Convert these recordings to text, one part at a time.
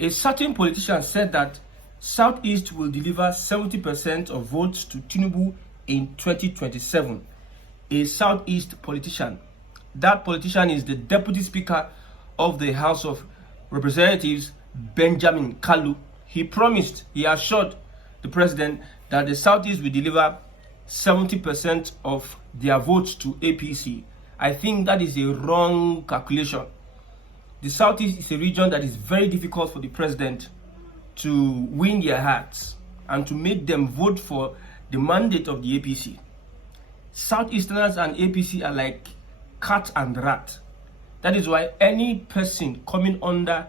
A certain politician said that Southeast will deliver 70% of votes to Tinubu in 2027. A Southeast politician. That politician is the Deputy Speaker of the House of Representatives, Benjamin Kalu. He promised, he assured the president that the Southeast will deliver 70% of their votes to APC. I think that is a wrong calculation. The Southeast is a region that is very difficult for the president to win their hearts and to make them vote for the mandate of the APC. Southeasterners and APC are like cat and rat. That is why any person coming under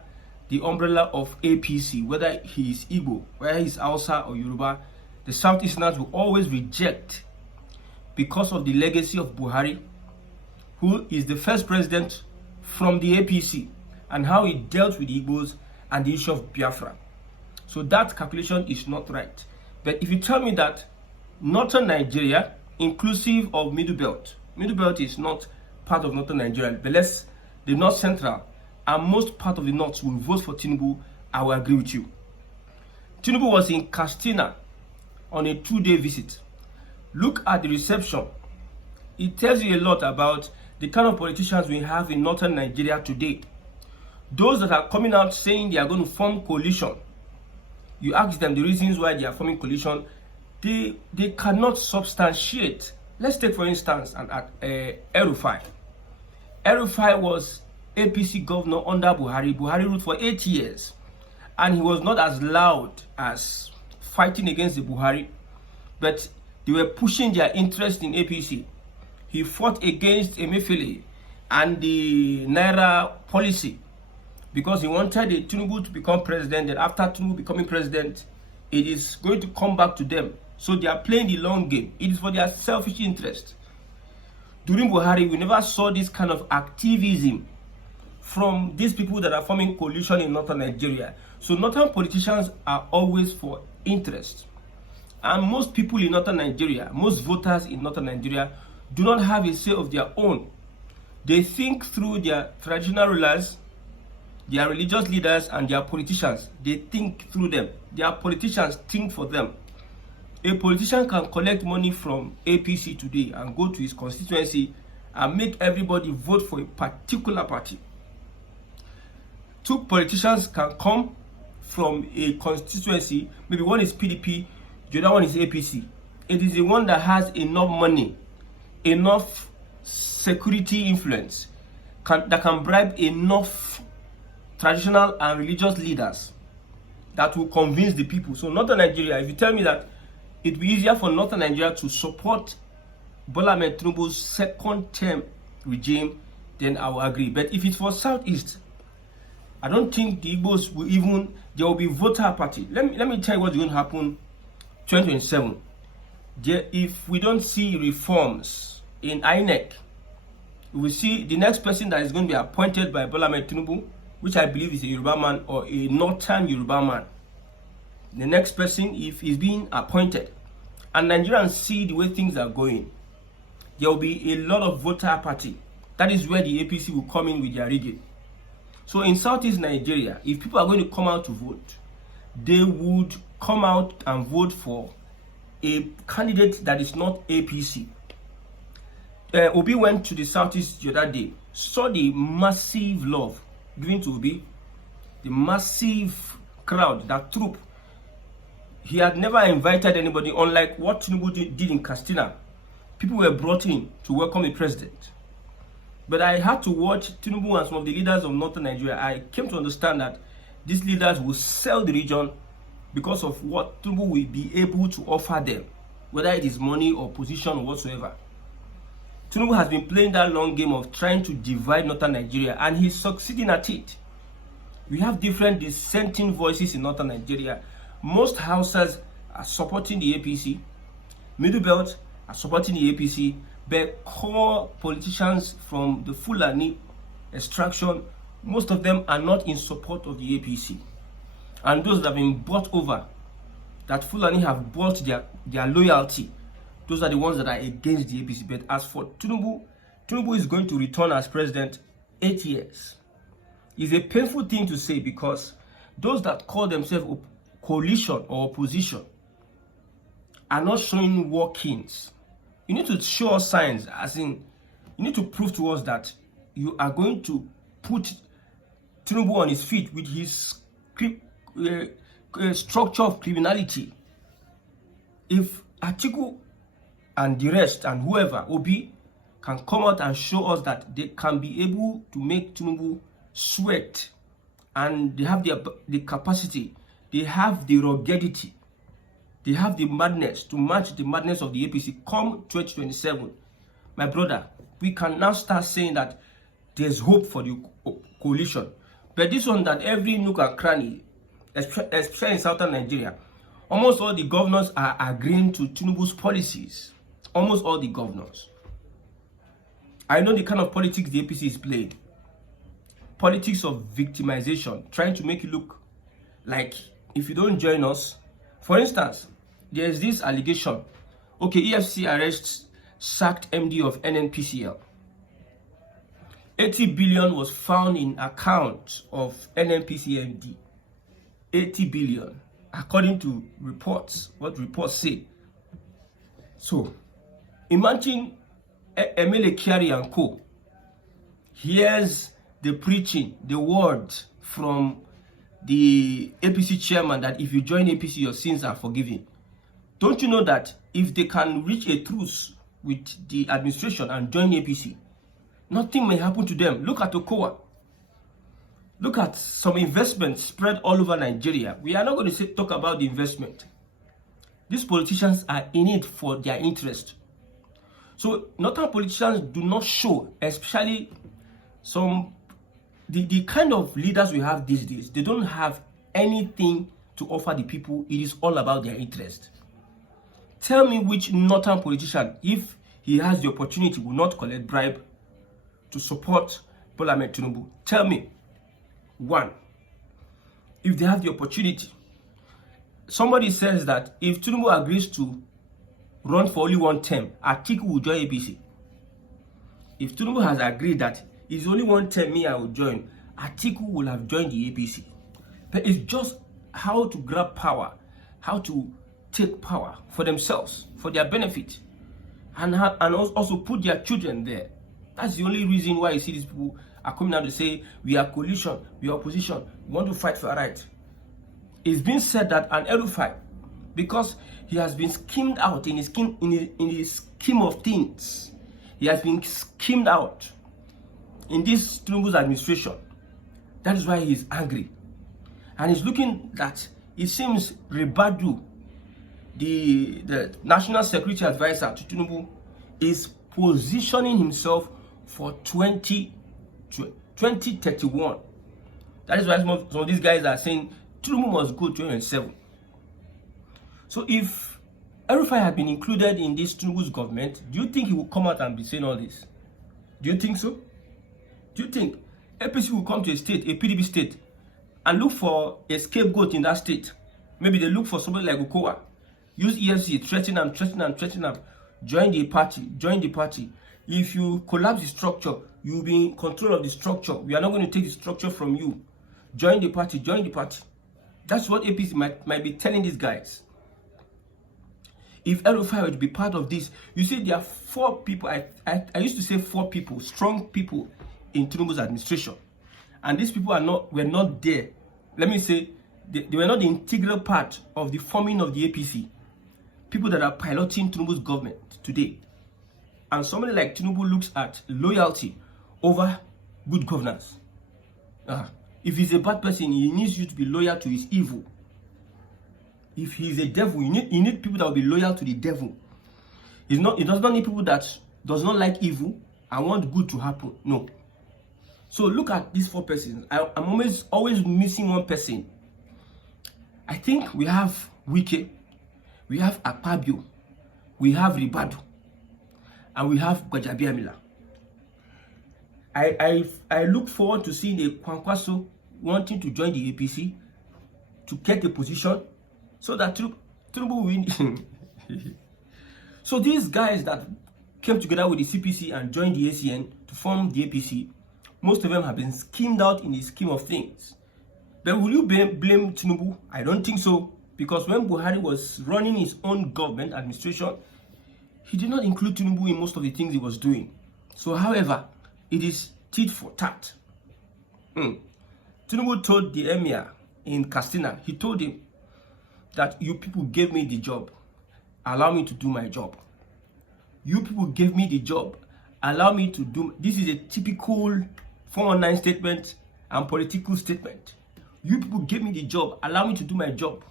the umbrella of APC, whether he is Igbo, whether he is Hausa or Yoruba, the Southeasterners will always reject because of the legacy of Buhari, who is the first president from the APC, and how he dealt with the Igbos and the issue of Biafra. So that calculation is not right. But if you tell me that northern Nigeria, inclusive of Middle Belt is not part of northern Nigeria, but less the North Central and most part of the North will vote for Tinubu, I will agree with you. Tinubu was in Kastina on a 2-day visit. Look at the reception. It tells you a lot about the kind of politicians we have in northern Nigeria today. Those that are coming out saying they are going to form coalition, you ask them the reasons why they are forming coalition, they cannot substantiate. Let's take for instance El-Rufai. El-Rufai was APC governor under Buhari. Buhari ruled for 8 years, and he was not as loud as fighting against the Buhari, but they were pushing their interest in APC. He fought against Emefiele and the Naira policy because he wanted the Tinubu to become president, and after Tinubu becoming president, it is going to come back to them. So they are playing the long game. It is for their selfish interest. During Buhari, we never saw this kind of activism from these people that are forming coalition in northern Nigeria. So northern politicians are always for interest. And most people in northern Nigeria, most voters in northern Nigeria, do not have a say of their own. They think through their traditional rulers, their religious leaders, and their politicians. They think through them. Their politicians think for them. A politician can collect money from APC today and go to his constituency and make everybody vote for a particular party. Two politicians can come from a constituency, maybe one is PDP, the other one is APC. It is the one that has enough money, enough security influence, that can bribe enough traditional and religious leaders that will convince the people. So northern Nigeria, if you tell me that it will be easier for northern Nigeria to support Bola Ahmed Tinubu's second term regime, then I will agree. But if it's for Southeast, I don't think the Igbos will even, there will be voter apathy. Let me tell you what's going to happen 2027. If we don't see reforms in INEC, we see the next person that is going to be appointed by Bola Ahmed Tinubu, which I believe is a Yoruba man or a northern Yoruba man. The next person, if he's being appointed, and Nigerians see the way things are going, there will be a lot of voter apathy. That is where the APC will come in with their rigging. So in Southeast Nigeria, if people are going to come out to vote, they would come out and vote for a candidate that is not APC. Obi went to the Southeast the other day, saw the massive love given to Obi, the massive crowd, that troop. He had never invited anybody, unlike what Tinubu did in Kastina. People were brought in to welcome the president. But I had to watch Tinubu and some of the leaders of northern Nigeria. I came to understand that these leaders will sell the region because of what Tinubu will be able to offer them, whether it is money or position or whatsoever. Tinubu has been playing that long game of trying to divide northern Nigeria, and he's succeeding at it. We have different dissenting voices in northern Nigeria. Most Hausas are supporting the APC. Middle Belt are supporting the APC. But core politicians from the Fulani extraction, most of them are not in support of the APC. And those that have been bought over, that Fulani have bought their loyalty, those are the ones that are against the APC. But as for Tinubu, Tinubu is going to return as president 8 years. It's a painful thing to say because those that call themselves coalition or opposition are not showing workings. You need to show us signs, as in, you need to prove to us that you are going to put Tinubu on his feet with his structure of criminality. If Atiku and the rest and whoever, Obi, can come out and show us that they can be able to make Tinubu sweat, and they have the capacity, they have the ruggedity, they have the madness to match the madness of the APC come 2027, my brother, we can now start saying that there's hope for the coalition. But this one, that every nook and cranny, especially in southern Nigeria, almost all the governors are agreeing to Tinubu's policies. Almost all the governors. I know the kind of politics the APC is playing. Politics of victimization, trying to make it look like if you don't join us. For instance, there's this allegation. Okay, EFCC arrests sacked MD of NNPCL. 80 billion was found in account of NNPCL MD. 80 billion, according to reports, what reports say. So, imagine Emele Kyari and Co. Here's the preaching, the word from the APC chairman that if you join APC, your sins are forgiven. Don't you know that if they can reach a truce with the administration and join APC, nothing may happen to them? Look at Okowa. Look at some investments spread all over Nigeria. We are not going to talk about the investment. These politicians are in it for their interest. So northern politicians do not show, especially the kind of leaders we have these days. They don't have anything to offer the people. It is all about their interest. Tell me which northern politician, if he has the opportunity, will not collect bribe to support Bola Ahmed Tinubu. Tell me one. If they have the opportunity. Somebody says that if Tinubu agrees to run for only one term, Atiku will join APC. If Tinubu has agreed that it's only one term, I will join, Atiku will have joined the APC. But it's just how to grab power, how to take power for themselves, for their benefit, and also put their children there. That's the only reason why you see these people are coming out to say, we are coalition, we are opposition, we want to fight for our right. It's been said that an El-Rufai, because he has been schemed out in his scheme of things, he has been schemed out in this Tinubu's administration. That is why he is angry. And he's looking that it seems Ribadu, the National Security Advisor to Tinubu, is positioning himself for 2031. That is why some of these guys are saying Tinubu must go 2027. So if El-Rufai had been included in this Tinubu's government, do you think he will come out and be saying all this? Do you think so? Do you think APC will come to a state, a PDP state, and look for a scapegoat in that state? Maybe they look for somebody like Okowa, use EFCC, threaten them, join the party. If you collapse the structure, you'll be in control of the structure. We are not going to take the structure from you. Join the party. That's what APC might be telling these guys. If El-Rufai were to be part of this, you see, there are 4 people. I used to say 4 people, strong people in Tinubu's administration, and these people were not there. Let me say they were not the integral part of the forming of the APC. People that are piloting Tinubu's government today, and somebody like Tinubu looks at loyalty over good governance. If he's a bad person, he needs you to be loyal to his evil. If he's a devil, you need people that will be loyal to the devil. He does not need people that does not like evil and want good to happen. No. So look at these 4 persons. I'm always missing one person. I think we have Wike, we have Akpabio, we have Ribadu, and we have Gbajabiamila. I look forward to seeing a Kwankwaso wanting to join the APC to get a position so that Tinubu win. So these guys that came together with the CPC and joined the ACN to form the APC, most of them have been schemed out in the scheme of things. But will you blame Tinubu? I don't think so. Because when Buhari was running his own government administration, he did not include Tinubu in most of the things he was doing. So, however, it is tit for tat. Tinubu told the emir in Kastina, he told him that you people gave me the job, allow me to do my job. You people gave me the job, allow me to do. This is a typical 419 statement and political statement. You people gave me the job, allow me to do my job.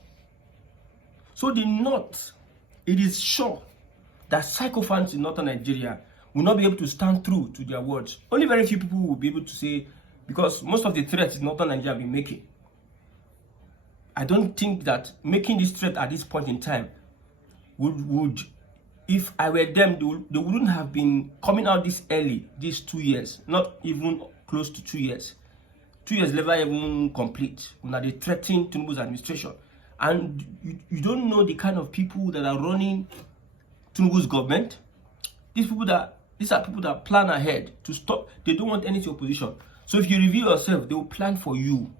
So the North, it is sure that sycophants in northern Nigeria will not be able to stand true to their words. Only very few people will be able to say, because most of the threats in northern Nigeria have been making. I don't think that making this threat at this point in time would if I were them, they wouldn't have been coming out this early, these 2 years, not even close to 2 years. 2 years never even complete. Now they threaten Tinubu's administration. And you don't know the kind of people that are running Tinubu's government. These are people that plan ahead to stop. They don't want any opposition. So if you review yourself, they will plan for you.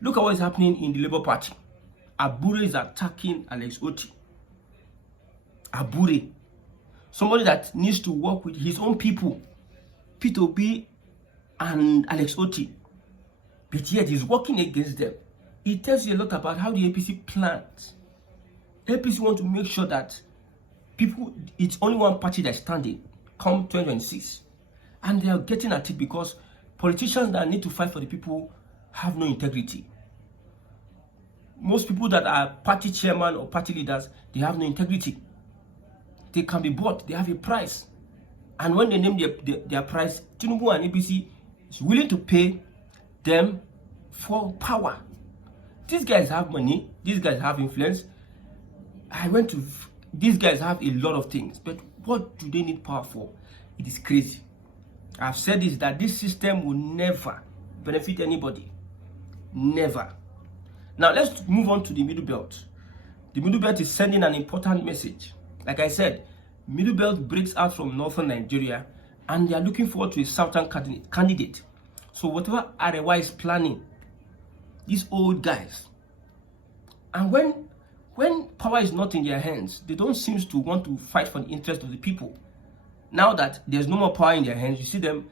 Look at what is happening in the Labour Party. Abure is attacking Alex Oti. Abure, somebody that needs to work with his own people, Peter Obi and Alex Oti, but yet he's working against them. It tells you a lot about how the APC plans. APC want to make sure that people, it's only one party that's standing come 2026, and they are getting at it because politicians that need to fight for the people have no integrity. Most people that are party chairman or party leaders, they have no integrity. They can be bought, they have a price. And when they name their price, Tinubu and APC is willing to pay them for power. These guys have money, these guys have influence. These guys have a lot of things, but what do they need power for? It is crazy. I've said this, that this system will never benefit anybody. Never. Now let's move on to the Middle Belt. The Middle Belt is sending an important message. Like I said, Middle Belt breaks out from northern Nigeria and they are looking forward to a southern candidate. So whatever Arewa is planning, these old guys, and when power is not in their hands, they don't seem to want to fight for the interest of the people. Now that there's no more power in their hands, you see them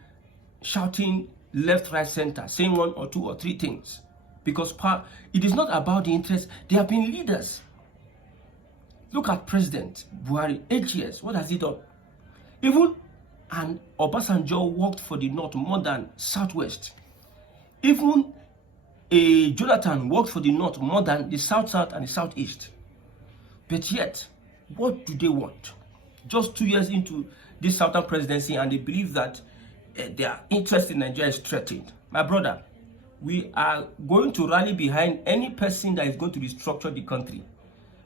shouting left, right, center, saying one or two or three things. Because power, it is not about the interest. They have been leaders. Look at President Buhari, 8 years. What has he done? Even and Obasanjo worked for the North more than Southwest. Even Jonathan worked for the North more than the South and the Southeast. But yet, what do they want? Just 2 years into this Southern presidency, and they believe that their interest in Nigeria is threatened. My brother, we are going to rally behind any person that is going to restructure the country,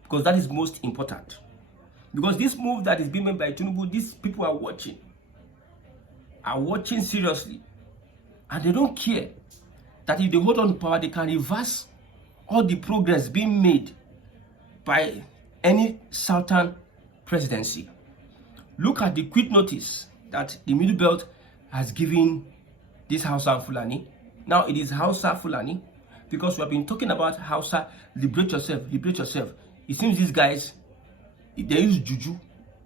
because that is most important. Because this move that is being made by Tinubu, these people are watching seriously, and they don't care that if they hold on to power, they can reverse all the progress being made by any Southern presidency. Look at the quick notice that the Middle Belt has given this Hausa Fulani. Now it is Hausa Fulani, because we have been talking about Hausa, liberate yourself, liberate yourself. It seems these guys, they use juju,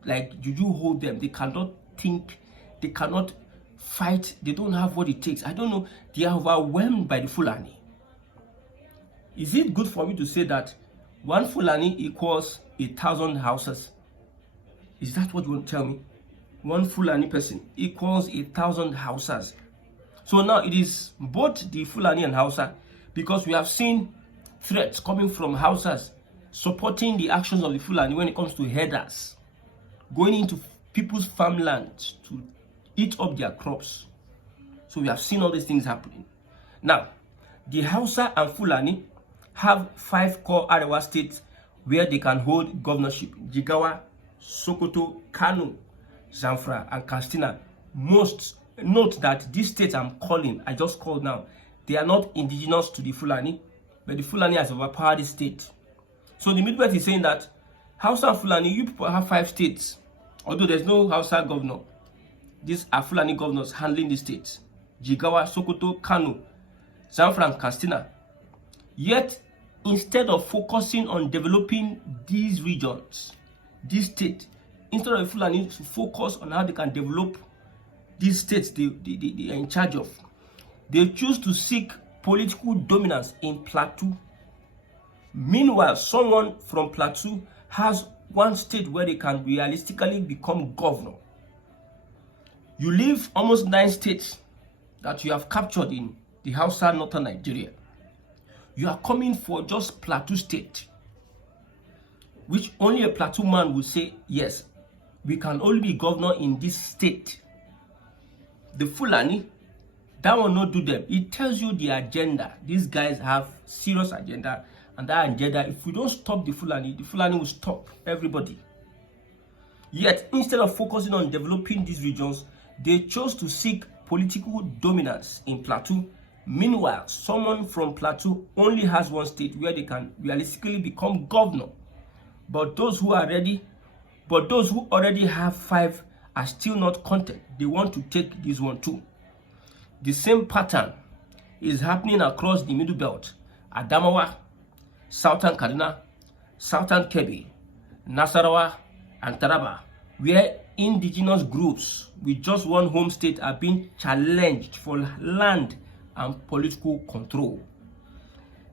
like juju hold them. They cannot think, they cannot fight, they don't have what it takes. I don't know, they are overwhelmed by the Fulani. Is it good for me to say that one Fulani equals 1,000 houses? Is that what you want to tell me? One Fulani person equals 1,000 houses. So now it is both the Fulani and Hausa, because we have seen threats coming from Hausas supporting the actions of the Fulani when it comes to herders, going into people's farmlands to eat up their crops. So we have seen all these things happening. Now, the Hausa and Fulani have 5 core Arewa states where they can hold governorship: Jigawa, Sokoto, Kano, Zamfara, and Kastina. Most note that these states I just called now, they are not indigenous to the Fulani, but the Fulani has overpowered the state. So the Midwest is saying that Hausa and Fulani, you people have 5 states, although there's no Hausa governor. These are Fulani governors handling the states: Jigawa, Sokoto, Kano, Zamfara, and Kastina. Yet, instead of focusing on developing these regions, this state, instead of Fulani to focus on how they can develop these states they are in charge of, they choose to seek political dominance in Plateau. Meanwhile, someone from Plateau has one state where they can realistically become governor. You leave almost 9 states that you have captured in the Hausa northern Nigeria. You are coming for just Plateau state, which only a Plateau man would say, yes, we can only be governor in this state. The Fulani, that will not do them. It tells you the agenda. These guys have serious agenda, and that agenda, if we don't stop the Fulani will stop everybody. Yet, instead of focusing on developing these regions, they chose to seek political dominance in Plateau. Meanwhile, someone from Plateau only has one state where they can realistically become governor. But those who already have 5 are still not content. They want to take this one too. The same pattern is happening across the Middle Belt, Adamawa, Southern Kaduna, Southern Kebbi, Nasarawa, and Taraba, where indigenous groups with just one home state are being challenged for land and political control.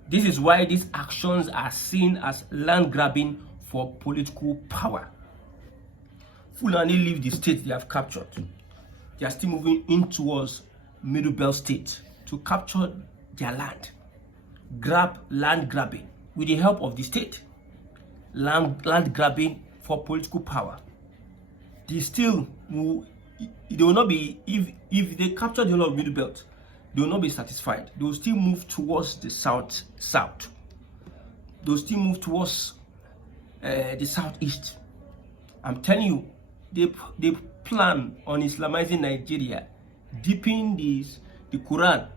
This is why these actions are seen as land grabbing for political power. Fulani leave the state they have captured. They are still moving in towards Middle Belt state to capture their land. Land grabbing with the help of the state. Land grabbing for political power. They will not be, if they capture the whole of Middle Belt, they will not be satisfied. They will still move towards the south. They will still move towards the southeast. I'm telling you, they plan on Islamizing Nigeria, dipping the Quran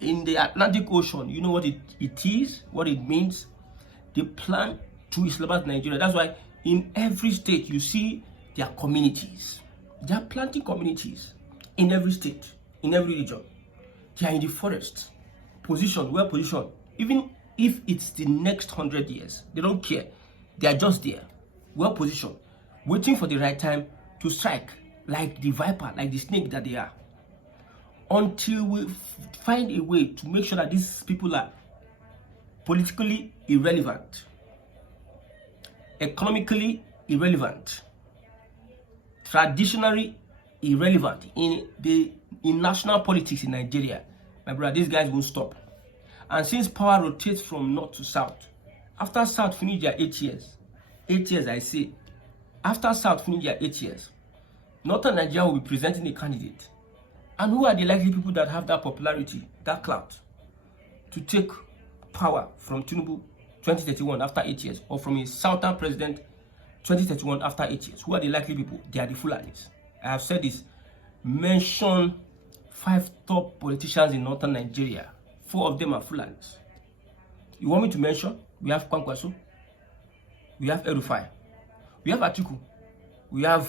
in the Atlantic Ocean. You know what it is, what it means. They plan to Islamize Nigeria. That's why in every state you see their communities. They are planting communities in every state, in every region. They are in the forest, well positioned. Even if it's the next 100 years, they don't care. They are just there, well positioned, waiting for the right time to strike, like the viper, like the snake that they are. Until we find a way to make sure that these people are politically irrelevant, economically irrelevant, traditionally irrelevant in national politics in Nigeria, my brother, these guys won't stop. And since power rotates from north to south, after South finish their 8 years, I say, after South finish their 8 years, Northern Nigeria will be presenting a candidate. And who are the likely people that have that popularity, that clout, to take power from Tinubu 2031 after 8 years, or from a Southern president 2031 after 8 years? Who are the likely people? They are the Fulanis. I have said this. Mention 5 top politicians in Northern Nigeria. 4 of them are Fulanis. You want me to mention? We have Kwankwaso. We have Erufai. We have Atiku. We have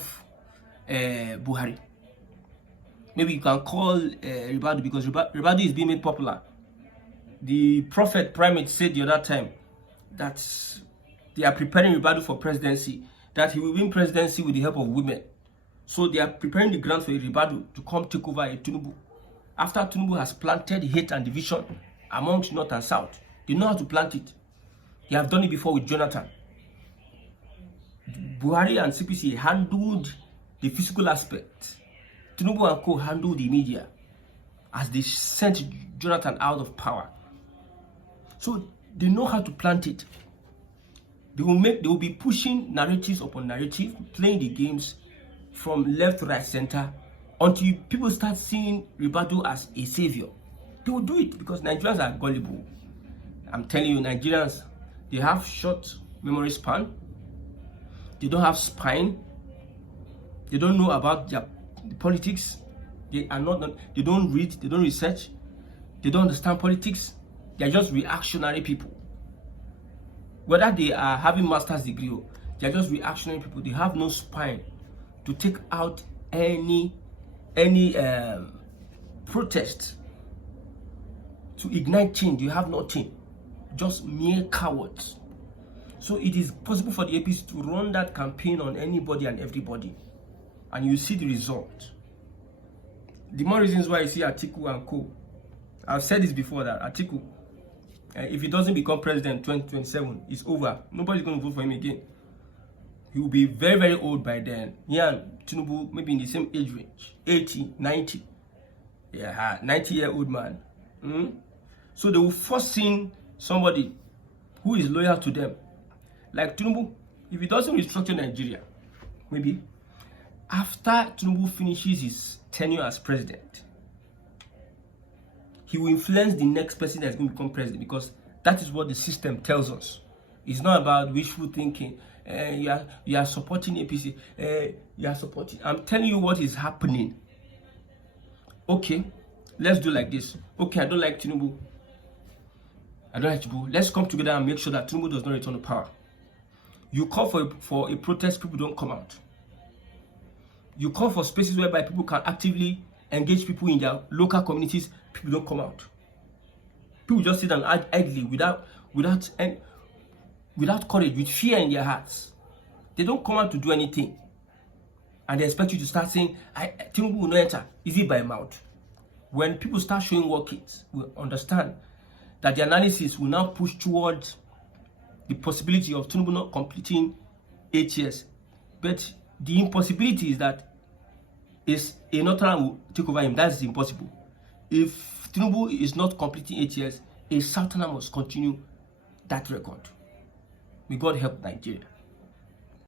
Buhari. Maybe you can call Ribadu, because Ribadu is being made popular. The prophet primate said the other time that they are preparing Ribadu for presidency, that he will win presidency with the help of women. So they are preparing the ground for Ribadu to come take over a Tinubu. After Tinubu has planted hate and division amongst North and South, they know how to plant it. They have done it before with Jonathan. Buhari and CPC handled the physical aspect. Tinubu and co handled the media as they sent Jonathan out of power. So they know how to plant it. They will be pushing narratives upon narrative, playing the games from left, right, center, until people start seeing Ribadu as a savior. They will do it because Nigerians are gullible. I'm telling you, Nigerians, they have short memory span. They don't have spine. They don't know about their politics. They don't read, they don't research, they don't understand politics. They are just reactionary people. Whether they are having master's degree, they are just reactionary people. They have no spine to take out any protest, to ignite change. You have nothing. just mere cowards. So it is possible for the APC to run that campaign on anybody and everybody, and you see the result. The more reasons why you see Atiku and co. I've said this before, that Atiku, if he doesn't become president in 2027, it's over. Nobody's going to vote for him again. He will be very, very old by then. Yeah, Tinubu maybe in the same age range, 80, 90. Yeah, 90-year-old man. So they will force in somebody who is loyal to them. Like Tinubu, if he doesn't restructure Nigeria, maybe after Tinubu finishes his tenure as president, he will influence the next person that's going to become president, because that is what the system tells us. It's not about wishful thinking. You are supporting APC. You are supporting. I'm telling you what is happening. Okay, let's do like this. Okay, I don't like Tinubu. Let's come together and make sure that Tinubu does not return to power. You call for a protest, people don't come out. You call for spaces whereby people can actively engage people in their local communities, people don't come out. People just sit and idly without courage, with fear in their hearts. They don't come out to do anything. And they expect you to start saying, Tinubu will not enter. Is it by mouth? When people start showing workings, we understand that the analysis will now push towards the possibility of Tinubu not completing 8 years. But the impossibility is that a northern will take over him. That's impossible. If Tinubu is not completing 8 years, a southerner must continue that record. May God help Nigeria.